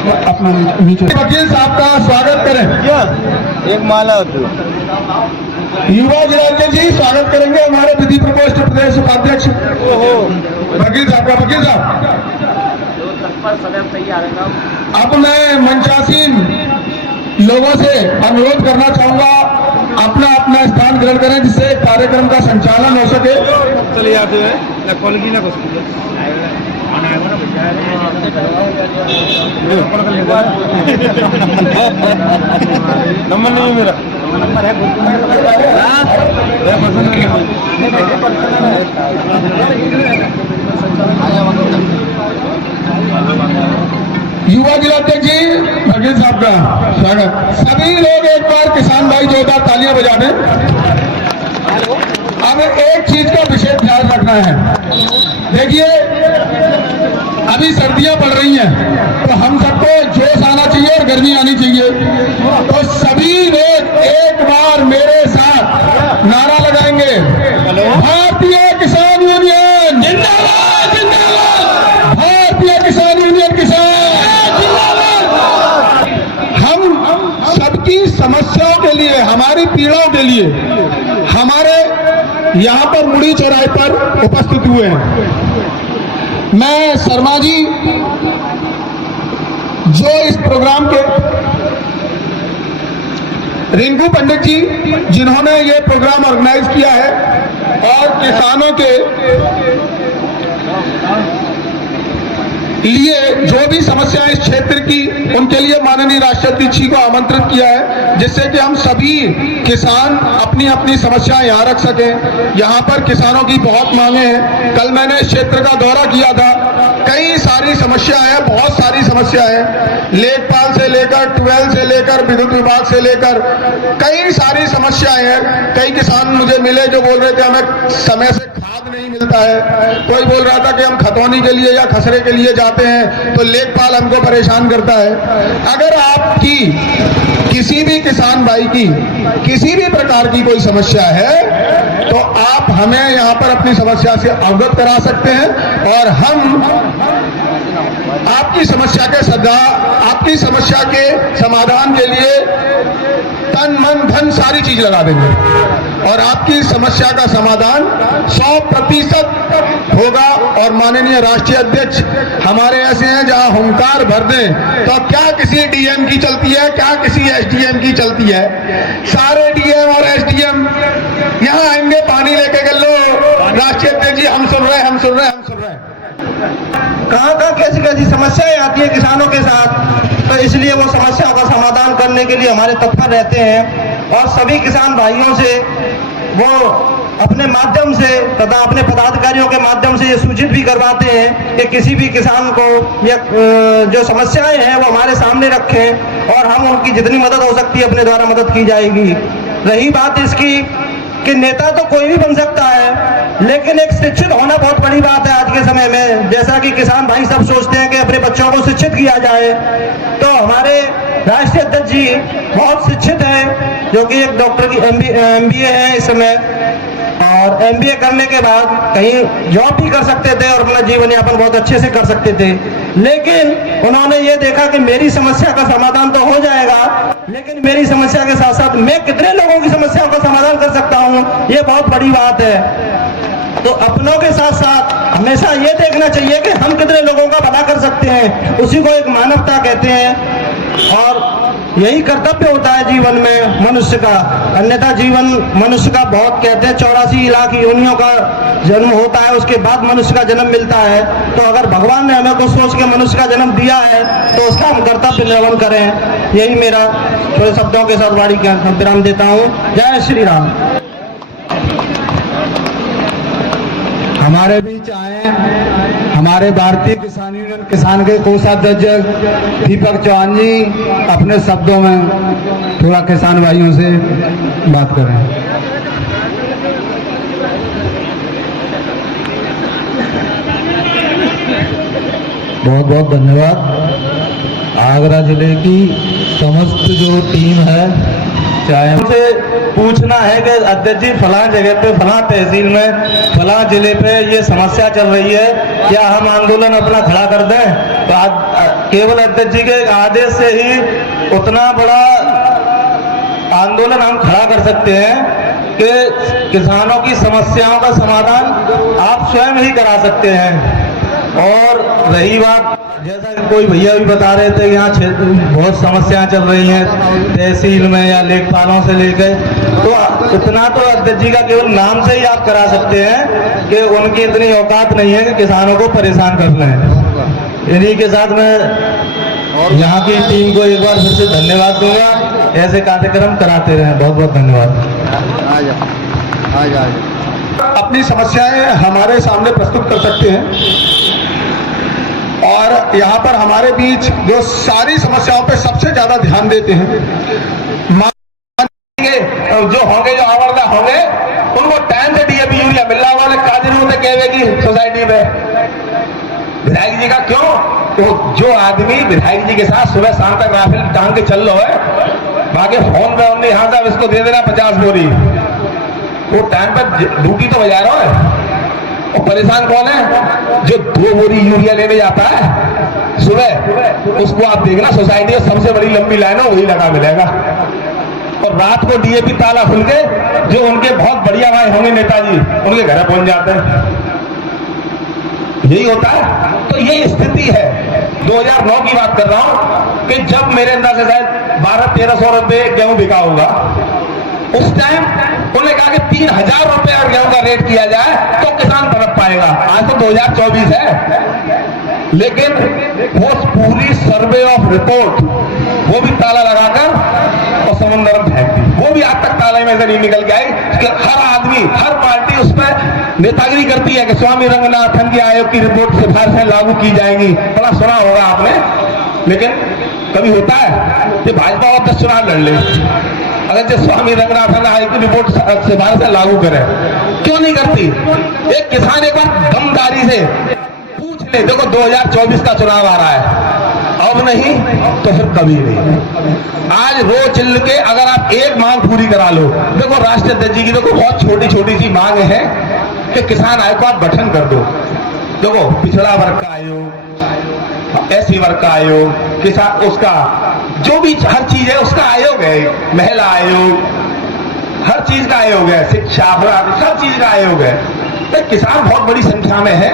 अपना नीचे वकील साहब का स्वागत करें। एक माला होती युवा जिलाध्यक्ष जी स्वागत करेंगे हमारे विधि प्रकोष्ठ प्रदेश उपाध्यक्ष वकील साहब का। वकील साहब अब मैं मंचासीन लोगों से अनुरोध करना चाहूंगा अपना अपना स्थान ग्रहण करें जिससे कार्यक्रम का संचालन हो सके। चले जाते हैं नंबर नहीं मेरा नंबर है युवा जिलाध्यक्ष जी वकील साहब का स्वागत। सभी लोग एक बार किसान भाई जोरदार तालियां बजा दें। अब एक चीज का विशेष ध्यान रखना है। देखिए अभी सर्दियां पड़ रही हैं तो हम सबको जोश आना चाहिए और गर्मी आनी चाहिए। तो सभी लोग एक बार मेरे साथ नारा लगाएंगे, भारतीय किसान यूनियन जिंदाबाद जिंदाबाद, भारतीय किसान यूनियन किसान जिंदाबाद। हम सबकी समस्याओं के लिए, हमारी पीड़ाओं के लिए हमारे यहाँ पर मुड़ी चौराहे पर उपस्थित हुए हैं। मैं शर्मा जी जो इस प्रोग्राम के, रिंकू पंडित जी जिन्होंने ये प्रोग्राम ऑर्गेनाइज किया है और किसानों के लिए जो भी समस्याएं इस क्षेत्र की, उनके लिए माननीय राष्ट्रीय अध्यक्ष जी को आमंत्रित किया है जिससे कि हम सभी किसान अपनी अपनी समस्याएं यहाँ रख सकें। यहाँ पर किसानों की बहुत मांगे हैं। कल मैंने इस क्षेत्र का दौरा किया था, कई सारी समस्याएं हैं, बहुत सारी समस्याएं हैं। लेखपाल से लेकर ट्यूबवेल से लेकर विद्युत विभाग से लेकर कई सारी समस्याएं हैं। कई किसान मुझे मिले जो बोल रहे थे हमें समय से खाद नहीं मिलता है। कोई बोल रहा था कि हम खतौनी के लिए या खसरे के लिए जाते हैं तो लेखपाल हमको परेशान करता है। अगर आपकी किसी भी किसान भाई की किसी भी प्रकार की कोई समस्या है तो आप हमें यहाँ पर अपनी समस्या से अवगत करा सकते हैं और हम आपकी समस्या के समाधान के लिए तन मन धन सारी चीज लगा देंगे और आपकी समस्या का समाधान 100% होगा। और माननीय राष्ट्रीय अध्यक्ष हमारे ऐसे हैं जहां हुंकार भर दें तो क्या किसी डीएम की चलती है, क्या किसी एसडीएम की चलती है। सारे डीएम और एसडीएम यहां आएंगे पानी लेके कर लो, राष्ट्रीय अध्यक्ष जी हम सुन रहे हैं। कहाँ कैसी कैसी समस्याएं आती है किसानों के साथ, तो इसलिए वो समस्या का समाधान करने के लिए हमारे तत्पर रहते हैं और सभी किसान भाइयों से वो अपने माध्यम से तथा अपने पदाधिकारियों के माध्यम से ये सूचित भी करवाते हैं कि किसी भी किसान को या जो समस्याएं हैं वो हमारे सामने रखें और हम उनकी जितनी मदद हो सकती है अपने द्वारा मदद की जाएगी। रही बात इसकी कि नेता तो कोई भी बन सकता है लेकिन एक शिक्षित होना बहुत बड़ी बात है आज के समय में। जैसा कि किसान भाई सब सोचते हैं कि अपने बच्चों को शिक्षित किया जाए, तो हमारे राष्ट्रीय अध्यक्ष जी बहुत शिक्षित हैं जो कि एक डॉक्टर की MBA है इस समय और MBA करने के बाद कहीं जॉब भी कर सकते थे और अपना जीवन यापन बहुत अच्छे से कर सकते थे। लेकिन उन्होंने ये देखा कि मेरी समस्या का समाधान तो हो जाएगा लेकिन मेरी समस्या के साथ साथ मैं कितने लोगों की समस्याओं का समाधान कर सकता हूँ, ये बहुत बड़ी बात है। तो अपनों के साथ साथ हमेशा ये देखना चाहिए कि हम कितने लोगों का भला कर सकते हैं, उसी को एक मानवता कहते हैं और यही कर्तव्य होता है जीवन में मनुष्य का। अन्यथा जीवन मनुष्य का बहुत कहते हैं 84 लाख योनियों का जन्म होता है, उसके बाद मनुष्य का जन्म मिलता है। तो अगर भगवान ने हमें को सोच के मनुष्य का जन्म दिया है तो उसका हम कर्तव्य निर्वहन करें। यही मेरा थोड़े शब्दों के साथ वाणी का विराम देता हूँ। जय श्री राम। हमारे बीच आए हमारे भारतीय किसान यूनियन किसान के कोषाध्यक्ष दीपक चौहान जी अपने शब्दों में थोड़ा किसान भाइयों से बात करें। बहुत बहुत धन्यवाद। आगरा जिले की समस्त जो टीम है, चाहे उनसे पूछना है कि अध्यक्ष जी फलां जगह पे फलां तहसील में फलां जिले पे ये समस्या चल रही है, क्या हम आंदोलन अपना खड़ा कर दें? तो आज केवल अध्यक्ष जी के आदेश से ही उतना बड़ा आंदोलन हम खड़ा कर सकते हैं कि किसानों की समस्याओं का समाधान आप स्वयं ही करा सकते हैं। और रही बात, जैसा कि कोई भैया भी बता रहे थे, यहाँ क्षेत्र में बहुत समस्याएं चल रही हैं तहसील में या लेखपालों से लेकर, तो इतना तो अध्यक्ष जी का केवल नाम से ही आप करा सकते हैं कि उनकी इतनी औकात नहीं है कि किसानों को परेशान कर लें। इन्हीं के साथ मैं यहाँ की टीम को एक बार फिर से धन्यवाद दूंगा। ऐसे कार्यक्रम कराते रहें। बहुत बहुत धन्यवाद। अपनी समस्याएं हमारे सामने प्रस्तुत कर सकते हैं और यहाँ पर हमारे बीच जो सारी समस्याओं पे सबसे ज्यादा ध्यान देते हैं, जो होंगे, जो आवर्दा होंगे, उनको टाइम से डीएपी यूरिया मिल रहा वाले का जरूरत है कहने सोसाइटी में। विधायक जी का क्यों? तो जो आदमी विधायक जी के साथ सुबह शाम तक राफेल टांग के चल रहा है, बाकी फोन पे उन्हें यहाँ साहब इसको दे देना 50 बोरी, वो टाइम पर ड्यूटी तो बजा रहा है। और परेशान कौन है? जो 2 बोरी यूरिया लेने जाता है सुबह, उसको आप देखना सोसाइटी में सबसे बड़ी लंबी लाइन है, वही लगा मिलेगा। और रात को डीएपी ताला खुल के जो उनके बहुत बढ़िया भाई होंगे नेताजी, उनके घर पहुंच जाते हैं। यही होता है। तो ये स्थिति है। 2009 की बात कर रहा हूं कि जब मेरे अंदर से शायद 1200-1300 रुपए गेहूं बिका होगा, उस टाइम उन्होंने कहा कि 3000 रुपए अगर गेहूं का रेट किया जाए तो किसान पनप पाएगा। आज तो 2024 है, लेकिन वो पूरी सर्वे ऑफ रिपोर्ट वो भी ताला लगाकर और समुद्र में फेंक दी। वो भी आज तक ताले में से नहीं निकल के आई कि हर आदमी, हर पार्टी उस पर नेतागिरी करती है कि स्वामी रंगनाथन के आयोग की रिपोर्ट सिफारिशें लागू की जाएंगी। बड़ा सुना होगा आपने, लेकिन कभी होता है कि भाजपा और 10 चुनाव लड़ ले, अगर जो स्वामी रंगनाथन आयोग की रिपोर्ट सिफारिशें लागू करे, क्यों नहीं करती? एक किसान एक बार दमदारी से पूछ ले, देखो 2024 का चुनाव आ रहा है, अब नहीं तो फिर कभी नहीं। आज रो चिल्ल के अगर आप एक मांग पूरी करा लो, देखो राष्ट्रीय अध्यक्ष जी की देखो बहुत छोटी छोटी सी मांग है कि किसान आयोग को आप गठन कर दो। देखो पिछड़ा वर्ग का आयोग, एससी वर्ग का आयोग, किसान उसका जो भी हर चीज है उसका आयोग है, महिला आयोग, हर चीज का आयोग है, शिक्षा, सब चीज का आयोग है। तो किसान बहुत बड़ी संख्या में है,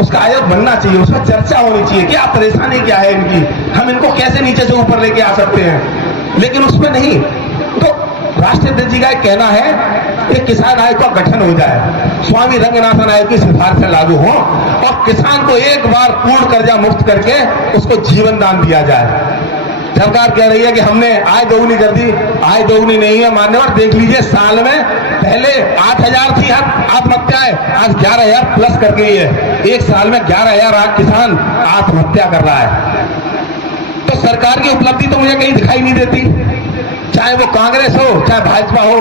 उसका आयोग बनना चाहिए, उसमें चर्चा होनी चाहिए, क्या परेशानी क्या है इनकी, हम इनको कैसे नीचे से ऊपर लेके आ सकते हैं, लेकिन उसमें नहीं। तो राष्ट्रीय अध्यक्ष जी का कहना है कि किसान आयोग का गठन हो जाए, स्वामी रंगनाथन आयोग की सिफारिशें लागू हो और किसान को एक बार पूर्ण कर्जा मुक्त करके उसको जीवन दान दिया जाए। सरकार कह रही है कि हमने आय दोगुनी कर दी, आय दोगुनी नहीं है मान्यवर। देख लीजिए, साल में पहले 8000 थी आत्महत्याएं, आज 11000 प्लस कर गई है। एक साल में 11000 आज किसान आत्महत्या कर रहा है। तो सरकार की उपलब्धि तो मुझे कहीं दिखाई नहीं देती, चाहे वो कांग्रेस हो चाहे भाजपा हो।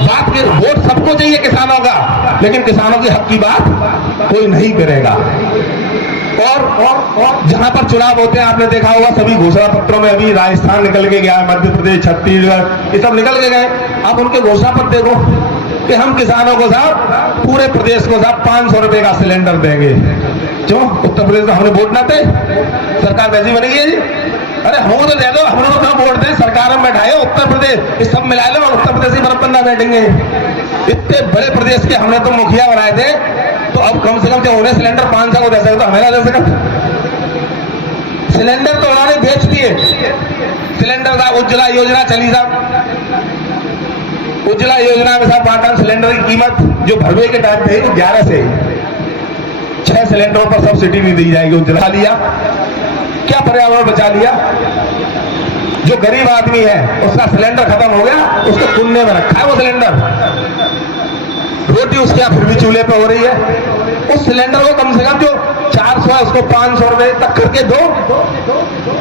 बात के वोट सबको चाहिए किसानों का, लेकिन किसानों के हक की बात कोई नहीं करेगा। और जहां पर चुनाव होते हैं, आपने देखा होगा सभी घोषणा पत्रों में, अभी राजस्थान निकल के गया, मध्य प्रदेश, छत्तीसगढ़, ये सब निकल के गए। आप उनके घोषणा पत्र देखो कि हम किसानों को साहब, पूरे प्रदेश को साहब 500 रुपए का सिलेंडर देंगे। क्यों? उत्तर प्रदेश में हमने वोट ना थे, सरकार वैसी बनेगी है जी। अरे हम तो दे दो, हम लोग तो वोट दें, सरकार में बैठाए उत्तर प्रदेश, ये सब मिला लो और उत्तर प्रदेश ही बराबर ना बैठेंगे। इतने बड़े प्रदेश के हमने तो मुखिया बनाए थे, तो अब कम से कम जो उन्हें सिलेंडर 500 को दे सकते तो हमें ना दे सकते। सिलेंडर तो उन्होंने बेच दिए। सिलेंडर का उज्ज्वला योजना चली साहब, उज्ज्वला योजना में साहब 5 टन सिलेंडर की कीमत जो भरवे के टाइम पे 11 से 6 सिलेंडरों पर सब्सिडी भी दी जाएगी। उज्ज्वला लिया, क्या पर्यावरण बचा लिया? जो गरीब आदमी है उसका सिलेंडर खत्म हो गया, उसको कुन्ने में रखा है वो सिलेंडर, रोटी उसके यहाँ फिर भी चूल्हे पे हो रही है। उस सिलेंडर को कम से कम जो 400 है उसको 500 रुपए तक करके दो,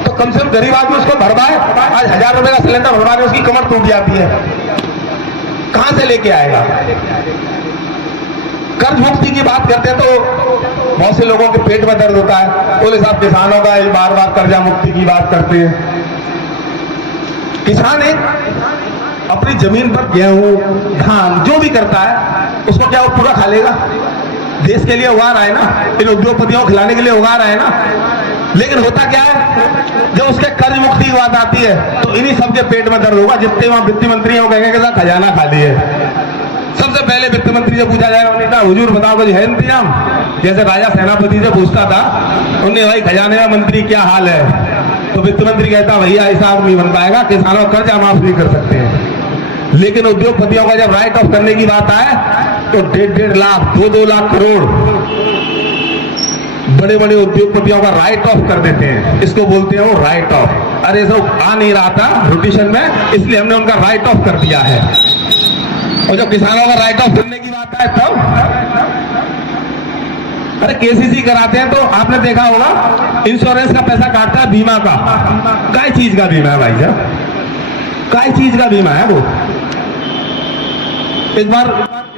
तो कम से कम गरीब आदमी उसको भरवाए। आज 1000 रुपए का सिलेंडर भरवाने उसकी कमर टूट जाती है, कहां से लेके आएगा? कर्ज मुक्ति की बात करते हैं तो बहुत से लोगों के पेट में दर्द होता है। बोले साहब किसानों का बार बार कर्जा मुक्ति की बात करते हैं। किसान एक अपनी जमीन पर गेहूं, धान जो भी करता है उसको क्या वो पूरा खा लेगा? देश के लिए उगा रहा है ना, इन उद्योगपतियों को खिलाने के लिए उगा रहा है ना। लेकिन होता क्या है, जब उसके कर्ज मुक्ति की बात आती है तो इन्हीं सबके पेट में दर्द होगा। जितने वहां वित्त मंत्री हैं वो कहेंगे कि खजाना खाली है। सबसे पहले वित्त मंत्री से पूछा जाएगा, उन्होंने कहा हुजूर बताओ कुछ है इंतजाम? जैसे राजा सेनापति से पूछता था, उन्हें भाई खजाने में मंत्री क्या हाल है, तो वित्त मंत्री कहता भैया ऐसा आदमी बन पाएगा, किसानों का कर्जा माफ नहीं कर सकते हैं। लेकिन उद्योगपतियों का जब राइट ऑफ करने की बात आए तो 1.5 लाख 2-2 लाख करोड़ बड़े बड़े उद्योगपतियों का राइट ऑफ कर देते हैं। इसको बोलते हैं वो राइट ऑफ। अरे सब आ नहीं रहा था रोटेशन में, इसलिए हमने उनका राइट ऑफ कर दिया है। और जब किसानों का राइट ऑफ करने की बात आए तब अरे केसीसी कराते हैं तो आपने देखा होगा इंश्योरेंस का पैसा काटता है बीमा का। काय चीज का बीमा है भाई साहब? काय चीज का बीमा है वो? इस बार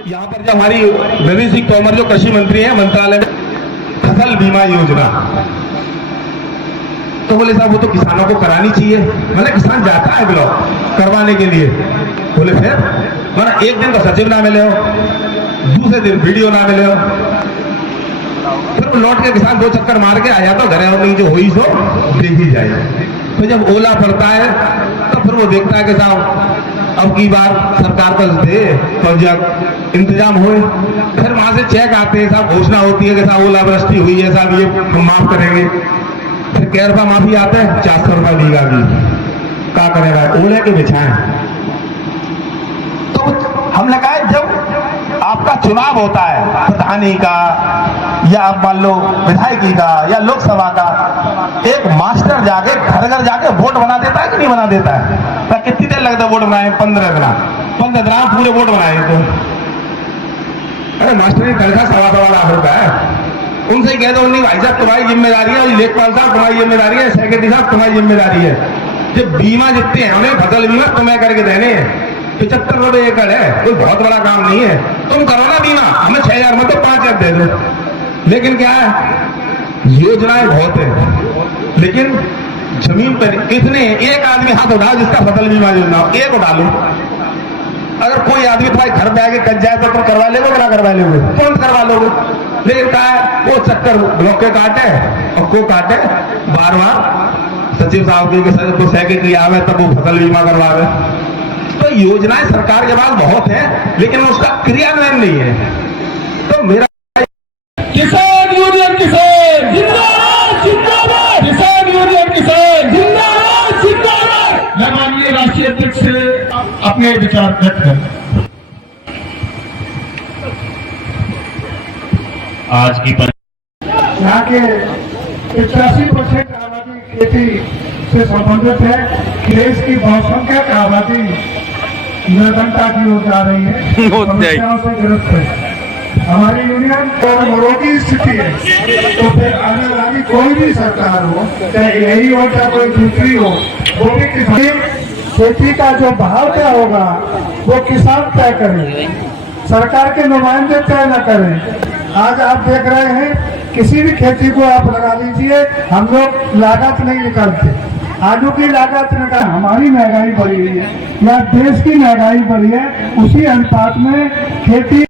यहाँ पर जब हमारी नरेंद्र सिंह तोमर जो कृषि मंत्री हैं, मंत्रालय में फसल बीमा योजना, तो बोले साहब वो तो किसानों को करानी चाहिए। मैंने किसान जाता है ब्लॉक करवाने के लिए, बोले फिर मैंने एक दिन तो सचिव ना मिले हो, दूसरे दिन वीडियो ना मिले हो, फिर वो लौट के किसान 2 चक्कर मार के आया तो घरे होने जो हुई सो देखी जाए। तो जब ओला पड़ता है तो फिर वो देखता है कि साहब अब की बार सरकार का दे तो जब इंतजाम हुए, फिर वहां से चेक आते हैं, साहब घोषणा होती है कि साहब ओलावृष्टि हुई है, साहब ये हम माफ करेंगे। फिर कैरफा माफी आता है 400 रुपये बीघा की, क्या करेगा ओले के बिछाएं। तो हमने कहा जब आपका चुनाव होता है प्रधानी का या आप मान लो विधायकी का या लोकसभा का, एक मास्टर जाके घर घर जाके वोट बना देता है कि नहीं बना देता है? तो कितनी देर लगता है वोट बनाए? 15 दिन पूरे वोट बनाए। तो अरे मास्टर की तनख्वाह 2.25 लाख रुपए है। उनसे ही कह दो नहीं भाई साहब तुम्हारी जिम्मेदारी है, लेखपाल साहब तुम्हारी जिम्मेदारी है, सेक्रेटरी साहब तुम्हारी जिम्मेदारी है, जब बीमा जितने हैं उन्हें फसल बीमा तुम्हें करके देने हैं। 75 रुपए एकड़ है, कोई बहुत बड़ा काम नहीं है। तुम करो ना बीमा, हमें 6,000 में तो 5,000 दे दो। लेकिन क्या है, योजनाएं बहुत है, लेकिन जमीन पर कितने? एक आदमी हाथ उठाओ जिसका फसल बीमा योजना हो, एक उठा लो। अगर कोई आदमी तुम्हारे घर पे आके कट जाए तो तुम करवा लोगे कि ना करवा लोगे? कौन करवा लोगे? लेकिन क्या है, वो चक्कर ब्लॉक के काटे और को काटे बार बार सचिव साहब के सेक्रेटरी आवे तब वो फसल बीमा करवावे। तो योजनाएं सरकार के पास बहुत है, लेकिन उसका क्रियान्वयन नहीं है। तो मेरा किसान यूनियन किसान जिंदाबाद जिंदाबाद, किसान यूनियन किसान जिंदाबाद जिंदाबाद। मैं माननीय राष्ट्रीय अध्यक्ष से अपने विचार व्यक्त करें। आज की यहाँ के 85% आबादी खेती से संबंधित है। देश की बहुसंख्यक आबादी निर्धनता की ओर जा रही है, समस्याओं से ग्रस्त है। हमारी यूनियन और मोड़ों की स्थिति है, तो फिर आने वाली कोई भी सरकार हो, चाहे यही हो चाहे कोई दूसरी हो, वो भी किसान खेती का जो भाव तय होगा वो किसान तय करे, सरकार के नुमाइंदे तय न करें। आज आप देख रहे हैं किसी भी खेती को आप लगा लीजिए, हम लोग लागत नहीं निकालते। आलू की लागत निकाल, हमारी महंगाई बढ़ी हुई है या देश की महंगाई बढ़ी है, उसी अनुपात में खेती